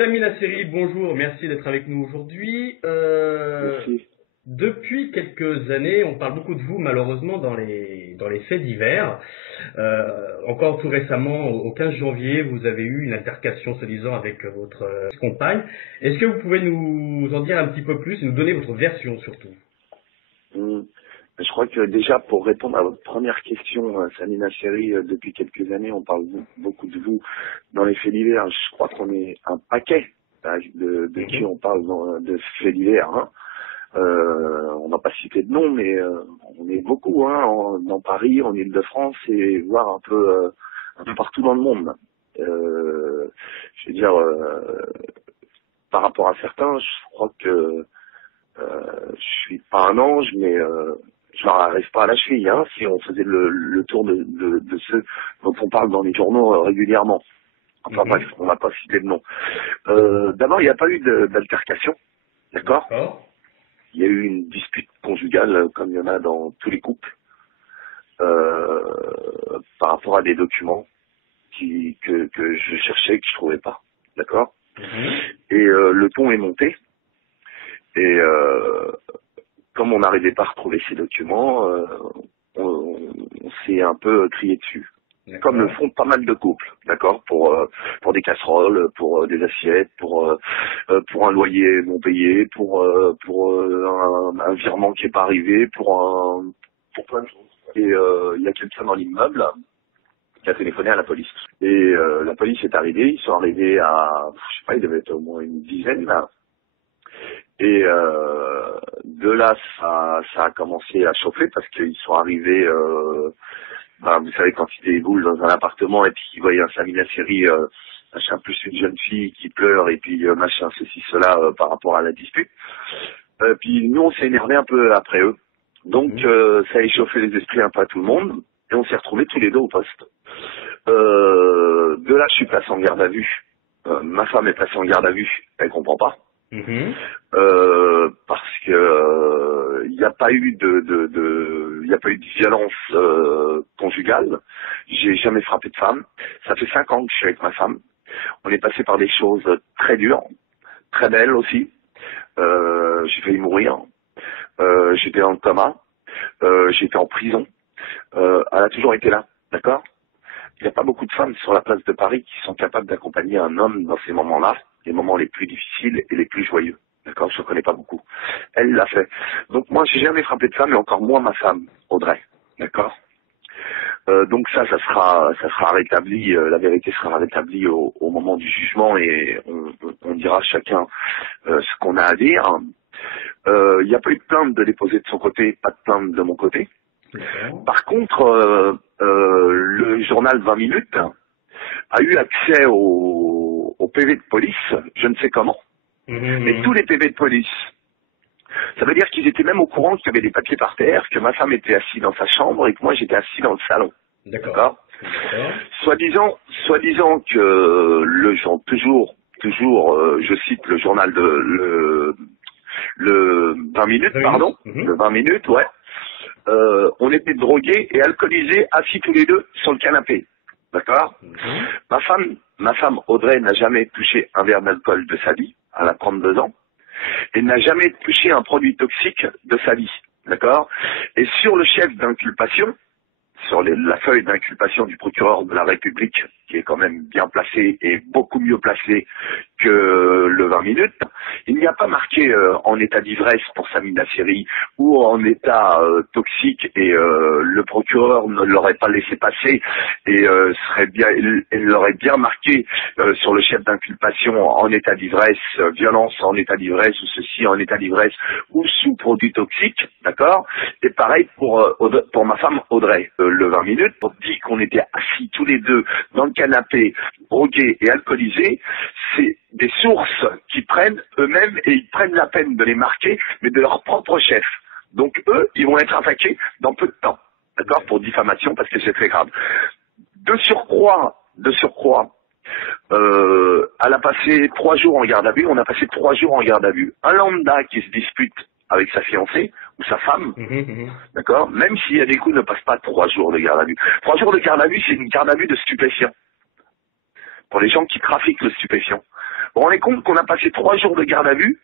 Samina Seri, bonjour, merci d'être avec nous aujourd'hui. Merci. Depuis quelques années, on parle beaucoup de vous, malheureusement, dans les faits divers. Encore tout récemment, au 15 janvier, vous avez eu une altercation, soi-disant, avec votre compagne. Est-ce que vous pouvez nous en dire un petit peu plus et nous donner votre version, surtout? Je crois que déjà, pour répondre à votre première question, Samina Seri, depuis quelques années, on parle beaucoup de vous dans les faits divers. Je crois qu'on est un paquet de qui on parle de faits divers. Hein. On n'a pas cité de nom, mais on est beaucoup dans Paris, en Île-de-France et voire un peu partout dans le monde. Je veux dire, par rapport à certains, je crois que je suis pas un ange, mais je leur arrive pas à la cheville. Hein, si on faisait le tour de ceux dont on parle dans les journaux régulièrement. Enfin bref, on n'a pas cité de nom. D'abord, il n'y a pas eu d'altercation, d'accord. Il y a eu une dispute conjugale, comme il y en a dans tous les couples, par rapport à des documents que je cherchais et que je trouvais pas, d'accord. Et le ton est monté. Et comme on n'arrivait pas à retrouver ces documents, on s'est un peu crié dessus. Comme le font pas mal de couples, d'accord, pour des casseroles, pour des assiettes, pour un loyer non payé, pour un virement qui est pas arrivé, pour plein de choses. Et il y a quelqu'un dans l'immeuble qui a téléphoné à la police. Et la police est arrivée, ils sont arrivés à, je sais pas, il devait être au moins une dizaine là. Et de là, ça a commencé à chauffer parce qu'ils sont arrivés. Vous savez, quand ils déboulent dans un appartement et puis qu'ils voient un Samina Seri, machin, plus une jeune fille qui pleure et puis machin, ceci, cela, par rapport à la dispute. Puis nous, on s'est énervé un peu après eux. Donc, ça a échauffé les esprits un peu à tout le monde et on s'est retrouvés tous les deux au poste. De là, je suis placé en garde à vue. Ma femme est placée en garde à vue, elle comprend pas. Parce que il n'y a pas eu il n'y a pas eu de violence conjugale. J'ai jamais frappé de femme. Ça fait 5 ans que je suis avec ma femme. On est passé par des choses très dures, très belles aussi. J'ai failli mourir. J'étais dans le coma. J'étais en prison. Elle a toujours été là, d'accord. Il n'y a pas beaucoup de femmes sur la place de Paris qui sont capables d'accompagner un homme dans ces moments-là, les moments les plus difficiles et les plus joyeux. D'accord, je ne connais pas beaucoup. Elle l'a fait. Donc moi, j'ai jamais frappé de femme, et encore moins ma femme, Audrey. D'accord. Donc ça sera rétabli. La vérité sera rétablie au moment du jugement et on dira chacun ce qu'on a à dire. Il n'y a pas eu de plainte de déposer de son côté, pas de plainte de mon côté. Par contre, le journal 20 minutes a eu accès au PV de police, je ne sais comment. Mais tous les PV de police, ça veut dire qu'ils étaents même au courant qu'il y avait des papiers par terre, que ma femme était assise dans sa chambre et que moi j'étais assis dans le salon. D'accord. Soi-disant que toujours, je cite le journal le 20 minutes, pardon, le 20 minutes, ouais. On était drogués et alcoolisés, assis tous les deux sur le canapé. D'accord. Ma femme Audrey n'a jamais touché un verre d'alcool de sa vie. Elle a 32 ans. Et n'a jamais touché un produit toxique de sa vie. D'accord. Et sur le chef d'inculpation, sur la feuille d'inculpation du procureur de la République, qui est quand même bien placé et beaucoup mieux placé que le 20 minutes, il n'y a pas marqué en état d'ivresse pour Samina Seri ou en état toxique et le procureur ne l'aurait pas laissé passer et il l'aurait bien marqué sur le chef d'inculpation en état d'ivresse, violence en état d'ivresse ou ceci en état d'ivresse ou sous produit toxique, d'accord. Et pareil pour ma femme Audrey. Le 20 minutes, on dit qu'on était assis tous les deux dans le canapé, drogués et alcoolisés, c'est des sources qui prennent eux-mêmes et ils prennent la peine de les marquer, mais de leur propre chef. Donc eux, ils vont être attaqués dans peu de temps, d'accord, pour diffamation parce que c'est très grave. De surcroît, elle a passé 3 jours en garde à vue, on a passé 3 jours en garde à vue. Un lambda qui se dispute avec sa fiancée ou sa femme, d'accord, même s'il y a des coups, ne passe pas 3 jours de garde à vue. 3 jours de garde à vue, c'est une garde à vue de stupéfiants. Pour les gens qui trafiquent le stupéfiant. Vous vous rendez compte qu'on a passé 3 jours de garde à vue,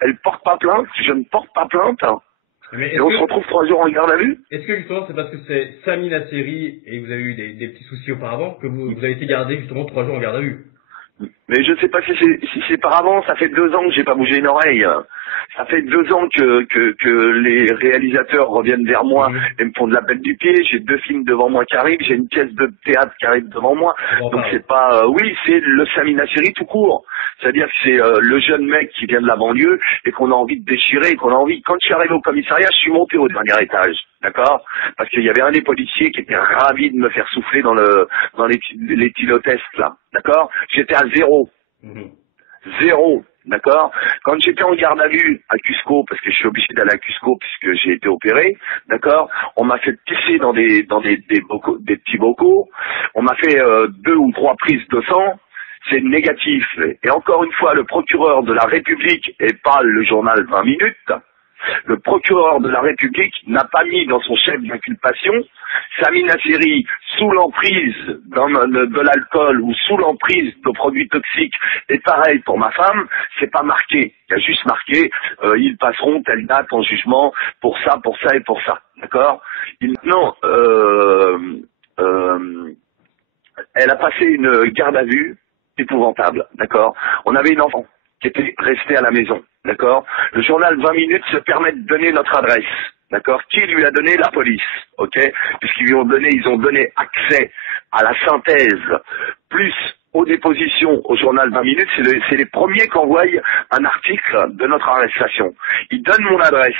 elle porte pas plainte, je ne porte pas plainte, hein. Et on se retrouve 3 jours en garde à vue. Est-ce que justement c'est parce que c'est Samy Nasseri et vous avez eu des petits soucis auparavant que vous avez été gardé justement 3 jours en garde à vue? Mais je ne sais pas si c'est par avant, ça fait 2 ans que j'ai pas bougé une oreille. Ça fait 2 ans que les réalisateurs reviennent vers moi et me font de la pelle du pied. J'ai 2 films devant moi qui arrivent, j'ai une pièce de théâtre qui arrive devant moi. Donc c'est pas, oui, c'est le Samy Nasseri tout court. C'est-à-dire que c'est le jeune mec qui vient de la banlieue et qu'on a envie de déchirer, qu'on a envie. Quand je suis arrivé au commissariat, je suis monté au dernier étage, d'accord? Parce qu'il y avait un des policiers qui était ravi de me faire souffler dans les pilotests là, d'accord? J'étais à 0. 0, d'accord. Quand j'étais en garde à vue à Cusco, parce que je suis obligé d'aller à Cusco puisque j'ai été opéré, d'accord, on m'a fait pisser dans des petits bocaux, on m'a fait 2 ou 3 prises de sang, c'est négatif. Et encore une fois, le procureur de la République et pas le journal 20 minutes, le procureur de la République n'a pas mis dans son chef d'inculpation Samy Nasseri sous l'emprise de l'alcool ou sous l'emprise de produits toxiques. Et pareil pour ma femme, c'est pas marqué. Il y a juste marqué ils passeront telle date en jugement pour ça et pour ça. D'accord? Maintenant, elle a passé une garde à vue épouvantable. D'accord? On avait une enfant qui était restée à la maison. D'accord? Le journal 20 minutes se permet de donner notre adresse. D'accord? Qui lui a donné? La police. Ok? Puisqu'ils ont donné accès à la synthèse, plus aux dépositions au journal 20 minutes. C'est les premiers qui envoient un article de notre arrestation. Ils donnent mon adresse.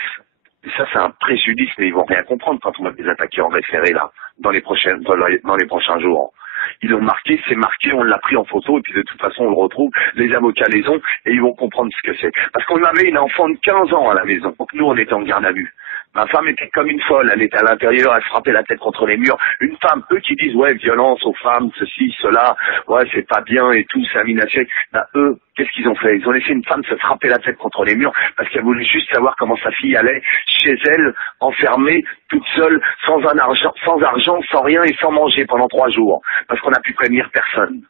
Et ça, c'est un préjudice, mais ils vont rien comprendre quand on va les attaquer en référé, là, dans les prochains jours. Ils l'ont marqué, c'est marqué, on l'a pris en photo, et puis de toute façon, on le retrouve, les avocats les ont, et ils vont comprendre ce que c'est. Parce qu'on avait une enfant de 15 ans à la maison, donc nous, on était en garde à vue. Ma femme était comme une folle, elle était à l'intérieur, elle frappait la tête contre les murs. Une femme, eux qui disent, ouais, violence aux femmes, ceci, cela, ouais, c'est pas bien et tout, c'est aminaché. Ben, eux, qu'est-ce qu'ils ont fait? Ils ont laissé une femme se frapper la tête contre les murs parce qu'elle voulait juste savoir comment sa fille allait chez elle, enfermée, toute seule, sans argent, sans rien et sans manger pendant 3 jours. Parce qu'on n'a pu prévenir personne.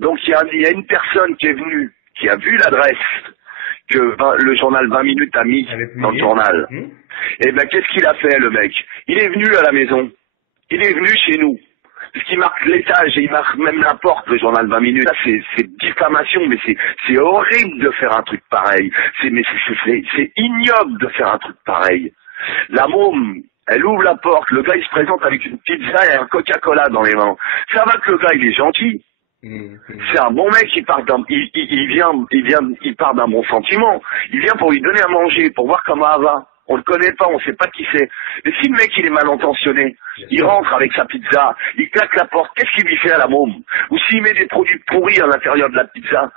Donc il y a une personne qui est venue, qui a vu l'adresse que le journal 20 minutes a mis dans le journal. Et ben qu'est-ce qu'il a fait le mec? Il est venu à la maison. Il est venu chez nous. Parce qu'il marque l'étage et il marque même la porte, le journal 20 minutes. Ça, c'est diffamation, mais c'est horrible de faire un truc pareil. C'est ignoble de faire un truc pareil. La môme, elle ouvre la porte, le gars il se présente avec une pizza et un Coca-Cola dans les mains. Ça va que le gars il est gentil. C'est un bon mec, il part d'un bon sentiment. Il vient pour lui donner à manger, pour voir comment elle va. On le connaît pas, on sait pas qui c'est. Mais si le mec il est mal intentionné, il rentre avec sa pizza, il claque la porte, qu'est-ce qu'il lui fait à la môme? Ou s'il met des produits pourris à l'intérieur de la pizza,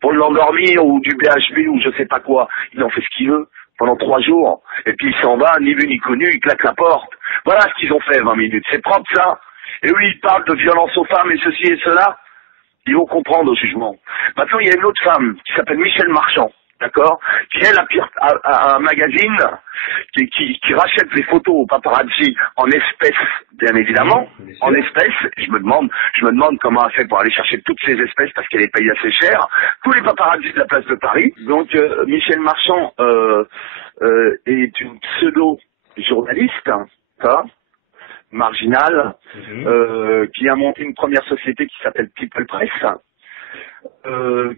pour l'endormir, ou du BHB, ou je sais pas quoi, il en fait ce qu'il veut, pendant 3 jours. Et puis il s'en va, ni vu ni connu, il claque la porte. Voilà ce qu'ils ont fait 20 minutes, c'est propre ça. Et oui, ils parlent de violence aux femmes et ceci et cela. Ils vont comprendre au jugement. Maintenant, il y a une autre femme qui s'appelle Michel Marchand, d'accord, qui elle a un magazine qui rachète les photos aux paparazzi en espèces, bien évidemment, en espèces. Je me demande comment elle fait pour aller chercher toutes ces espèces parce qu'elle est payée assez cher. Tous les paparazzi de la place de Paris. Donc Michel Marchand est une pseudo-journaliste, ça, marginal, qui a monté une première société qui s'appelle People Press,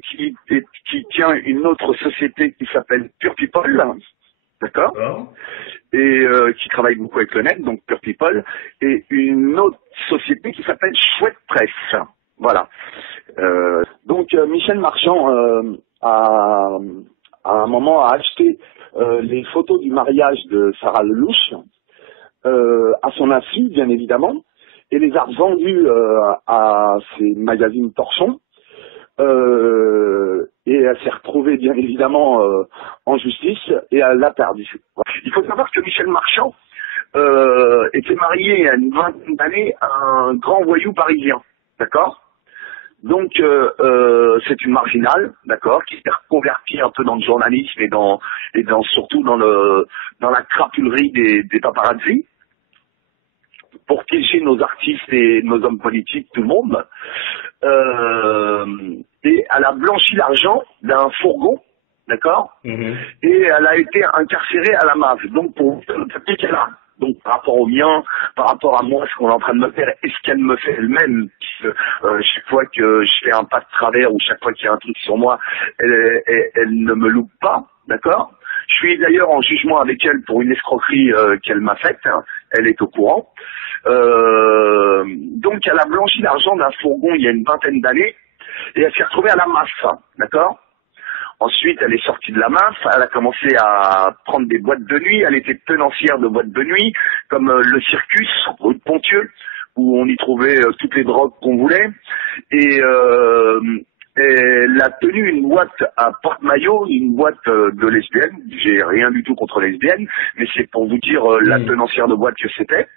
qui tient une autre société qui s'appelle Pure People, d'accord, et qui travaille beaucoup avec le net, donc Pure People, et une autre société qui s'appelle Chouette Presse, voilà. Donc Michel Marchand à un moment a acheté les photos du mariage de Sarah Lelouch, à son insu, bien évidemment, et les a revendus à ces magazines torchons. Et elle s'est retrouvée, bien évidemment, en justice, et elle l'a perdu. Il faut savoir que Michel Marchand était marié il y a une vingtaine d'années à un grand voyou parisien, d'accord? Donc, c'est une marginale, d'accord, qui s'est reconvertie un peu dans le journalisme et surtout dans la crapulerie des paparazzi, pour piéger nos artistes et nos hommes politiques, tout le monde. et elle a blanchi l'argent d'un fourgon, d'accord, et elle a été incarcérée à la MAF. Donc pour le papier qu'elle a. Donc par rapport au mien, par rapport à moi, ce qu'on est en train de me faire, et ce qu'elle me fait elle-même, chaque fois que je fais un pas de travers ou chaque fois qu'il y a un truc sur moi, elle ne me loupe pas, d'accord. Je suis d'ailleurs en jugement avec elle pour une escroquerie qu'elle m'a faite, hein. Elle est au courant. Donc elle a blanchi l'argent d'un fourgon il y a une vingtaine d'années et elle s'est retrouvée à la MAF, d'accord. Ensuite, elle est sortie de la MAF, elle a commencé à prendre des boîtes de nuit, elle était tenancière de boîtes de nuit, comme le Circus, rue de Pontieux, où on y trouvait toutes les drogues qu'on voulait. Et elle a tenu une boîte à Porte-Maillot, une boîte de lesbiennes. J'ai rien du tout contre lesbiennes, mais c'est pour vous dire la tenancière de boîte que c'était.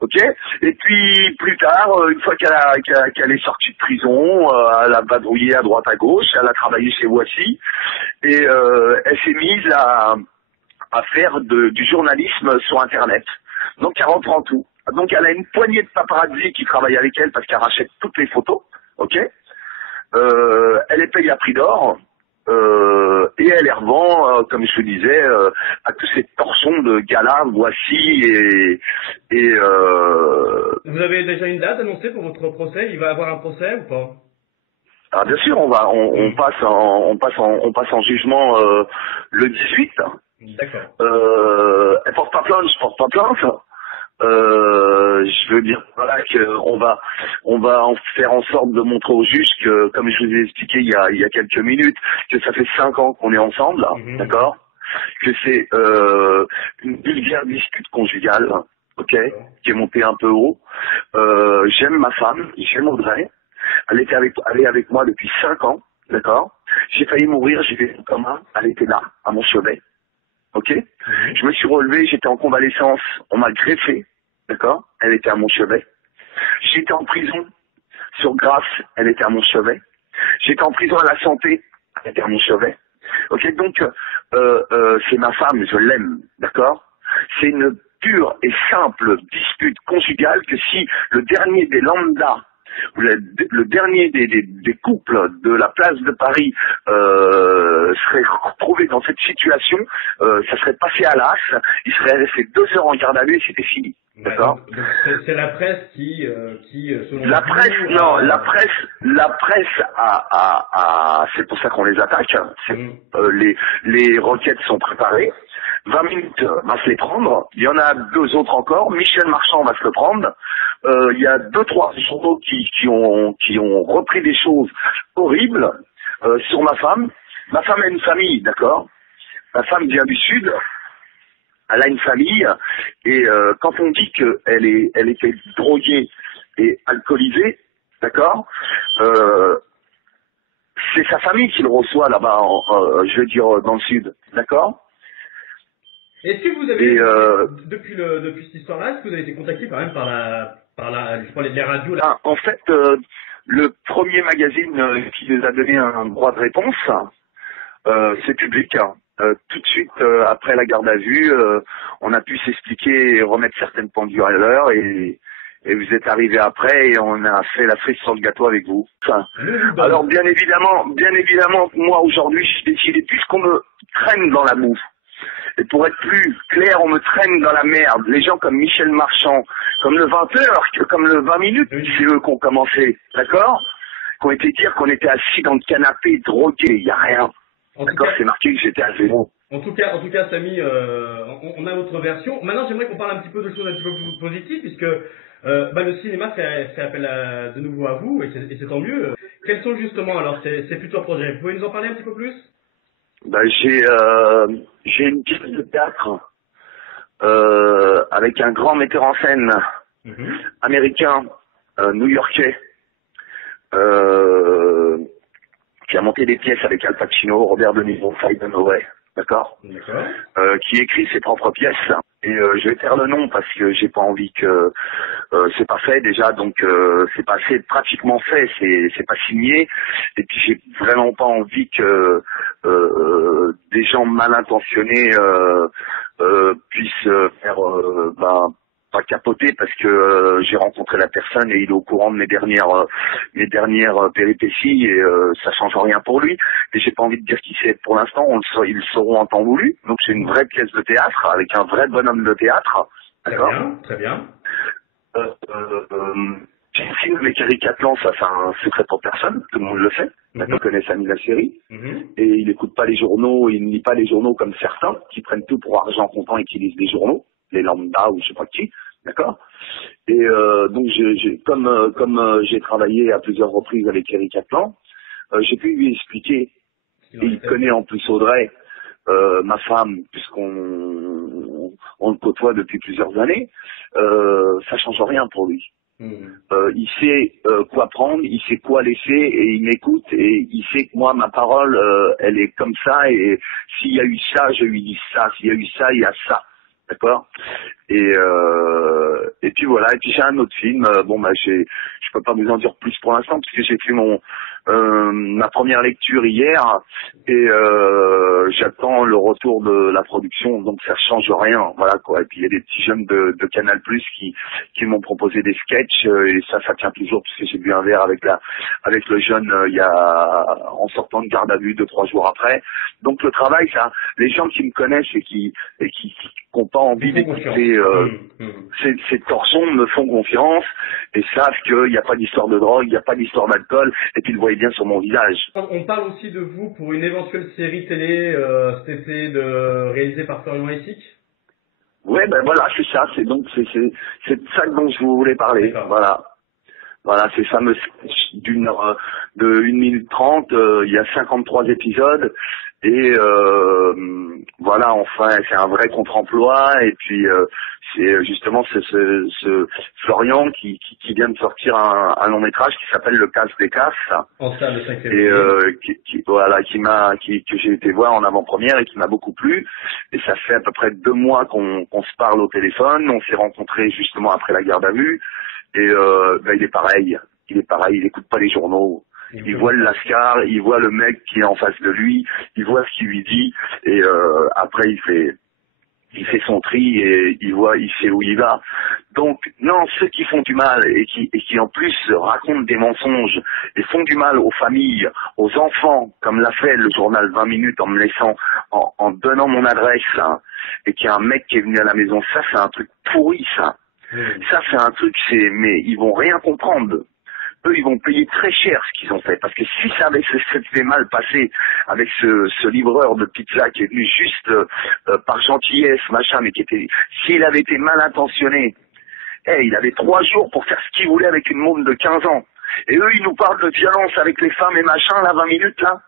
Ok. Et puis plus tard, une fois qu'elle est sortie de prison, elle a vadrouillé à droite à gauche, elle a travaillé chez Voici et elle s'est mise à faire du journalisme sur Internet. Donc elle reprend tout. Donc elle a une poignée de paparazzi qui travaillent avec elle parce qu'elle rachète toutes les photos. Ok. Elle est payée à prix d'or. Et elle les revend, comme je te disais, à tous ces torchons de gala, Voici et Vous avez déjà une date annoncée pour votre procès? Il va y avoir un procès ou pas? Ah bien sûr, on passe en jugement le 18. D'accord. Elle porte pas plainte, je porte pas plainte. Je veux dire voilà qu'on va en faire en sorte de montrer au juge que, comme je vous ai expliqué il y a quelques minutes, que ça fait 5 ans qu'on est ensemble, d'accord, que c'est une vulgaire dispute conjugale, ok, qui est montée un peu haut. J'aime ma femme, j'aime Audrey. Elle est avec moi depuis 5 ans, d'accord. J'ai failli mourir, j'ai fait le coma, elle était là, à mon chevet. Ok. Je me suis relevé, j'étais en convalescence, on m'a greffé, d'accord. Elle était à mon chevet. J'étais en prison sur grâce, elle était à mon chevet. J'étais en prison à la santé, elle était à mon chevet. Ok, donc c'est ma femme, je l'aime, d'accord. C'est une pure et simple dispute conjugale que si le dernier des lambda, le dernier des couples de la place de Paris serait retrouvé dans cette situation, ça serait passé à l'as, il serait resté 2 heures en garde à vue et c'était fini. D'accord. C'est la presse qui selon la presse, vous, non, la presse a c'est pour ça qu'on les attaque. Les requêtes sont préparées. 20 minutes va se les prendre. Il y en a 2 autres encore. Michel Marchand va se le prendre. Il y a 2-3 journaux qui ont repris des choses horribles sur ma femme. Ma femme a une famille, d'accord. Ma femme vient du Sud. Elle a une famille et quand on dit qu'elle était droguée et alcoolisée, d'accord, c'est sa famille qui le reçoit là-bas, je veux dire dans le Sud, d'accord. Est-ce que vous avez depuis cette histoire-là, est-ce que vous avez été contacté quand même par les radios là? En fait, le premier magazine qui nous a donné un droit de réponse, c'est Public. Tout de suite après la garde à vue, on a pu s'expliquer et remettre certaines pendules à l'heure et vous êtes arrivé après et on a fait la cerise sur le gâteau avec vous. Enfin, alors bien évidemment, moi aujourd'hui j'ai décidé puisqu'on me traîne dans la boue. Et pour être plus clair, on me traîne dans la merde. Les gens comme Michel Marchand, comme le 20h, comme le 20 minutes, c'est eux qui ont commencé, d'accord, qui ont été dire qu'on était assis dans le canapé, drogués, il n'y a rien. D'accord, c'est marqué que j'étais à 0. En tout cas, Samy, on a notre version. Maintenant, j'aimerais qu'on parle un petit peu de choses un petit peu plus positives, puisque le cinéma fait appel de nouveau à vous, et c'est tant mieux. Quels sont justement alors ces futurs projets? Vous pouvez nous en parler un petit peu plus? J'ai une pièce de théâtre avec un grand metteur en scène américain, new-yorkais, qui a monté des pièces avec Al Pacino, Robert De Niro, Faye Dunaway, d'accord, qui écrit ses propres pièces. Et je vais taire le nom parce que j'ai pas envie que c'est pas fait déjà, donc c'est pas fait, pratiquement fait, c'est pas signé. Et puis j'ai vraiment pas envie que des gens mal intentionnés puissent faire pas capoté parce que j'ai rencontré la personne et il est au courant de mes dernières péripéties et ça change rien pour lui. Et j'ai pas envie de dire qui c'est pour l'instant. Ils le sauront en temps voulu. Donc c'est une vraie pièce de théâtre avec un vrai bonhomme de théâtre. D'accord. Très bien. Les Caricathlon, ça c'est un secret pour personne, tout le monde le sait. Maintenant connaît Samy la série. Et il n'écoute pas les journaux, il ne lit pas les journaux comme certains qui prennent tout pour argent comptant et qui lisent les journaux, les lambda ou je sais pas qui, d'accord. Et donc comme j'ai travaillé à plusieurs reprises avec Eric Atlan, j'ai pu lui expliquer, et il connaît en plus Audrey, ma femme, puisqu'on le côtoie depuis plusieurs années, ça change rien pour lui. Il sait quoi prendre, il sait quoi laisser et il m'écoute et il sait que moi ma parole elle est comme ça et s'il y a eu ça je lui dis ça, s'il y a eu ça il y a ça, d'accord. Et puis voilà, et puis j'ai un autre film, je peux pas vous en dire plus pour l'instant parce que j'ai fait ma première lecture hier et j'attends le retour de la production, donc ça change rien, voilà quoi. Et puis il y a des petits jeunes de Canal+ qui m'ont proposé des sketchs et ça tient toujours puisque j'ai bu un verre avec le jeune en sortant de garde à vue 2-3 jours après. Donc le travail, ça, les gens qui me connaissent et qui n'ont pas envie d'écouter ces torchons me font confiance et savent qu'il n'y a pas d'histoire de drogue, il n'y a pas d'histoire d'alcool et qu'ils le voient bien sur mon visage. On parle aussi de vous pour une éventuelle série télé cet été réalisée par Florian Essic. Ouais, ben voilà, c'est ça, c'est de ça dont je vous voulais parler. Voilà, ces fameux sketchs de 1 minute 30, il y a 53 épisodes et voilà, enfin c'est un vrai contre-emploi et puis c'est justement ce Florian qui vient de sortir un long métrage qui s'appelle Le Casse des Casses en salle le 5 février. Et que j'ai été voir en avant-première et qui m'a beaucoup plu et ça fait à peu près 2 mois qu'on se parle au téléphone, on s'est rencontrés justement après la garde à vue et il est pareil, il écoute pas les journaux. Il voit le lascar, il voit le mec qui est en face de lui, il voit ce qu'il lui dit et après il fait son tri et il sait où il va. Donc non, ceux qui font du mal et qui en plus racontent des mensonges et font du mal aux familles, aux enfants, comme l'a fait le journal 20 minutes en me laissant, en donnant mon adresse hein, et qu'il y a un mec qui est venu à la maison, ça c'est un truc pourri ça. Ça c'est un truc, mais ils vont rien comprendre. Eux, ils vont payer très cher ce qu'ils ont fait. Parce que si ça avait s'était mal passé avec ce livreur de pizza qui est venu juste par gentillesse, machin, mais s'il avait été mal intentionné, il avait 3 jours pour faire ce qu'il voulait avec une môme de 15 ans. Et eux, ils nous parlent de violence avec les femmes et machin, là, 20 minutes, là.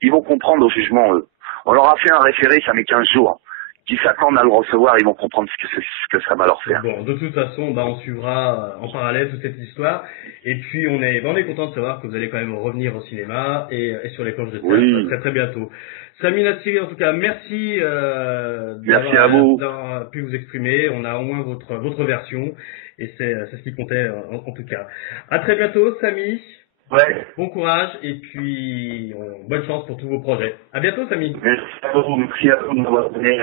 Ils vont comprendre au jugement, eux. On leur a fait un référé, ça met 15 jours. Qui s'attendent à le recevoir, ils vont comprendre ce que ça va leur faire. Bon, de toute façon, on suivra en parallèle toute cette histoire. Et puis, on est content de savoir que vous allez quand même revenir au cinéma et sur les planches de théâtre très très bientôt. Samy Nassiri, en tout cas, merci d'avoir pu vous exprimer. On a au moins votre version et c'est ce qui comptait en tout cas. À très bientôt, Samy. Ouais. Bon courage et puis bonne chance pour tous vos projets. À bientôt, Samy. Merci à vous de m'avoir donné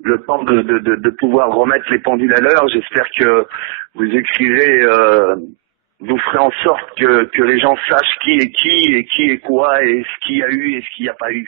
le temps de pouvoir remettre les pendules à l'heure. J'espère que vous écrivez, vous ferez en sorte que les gens sachent qui est qui et qui est quoi et ce qu'il y a eu et ce qu'il n'y a pas eu.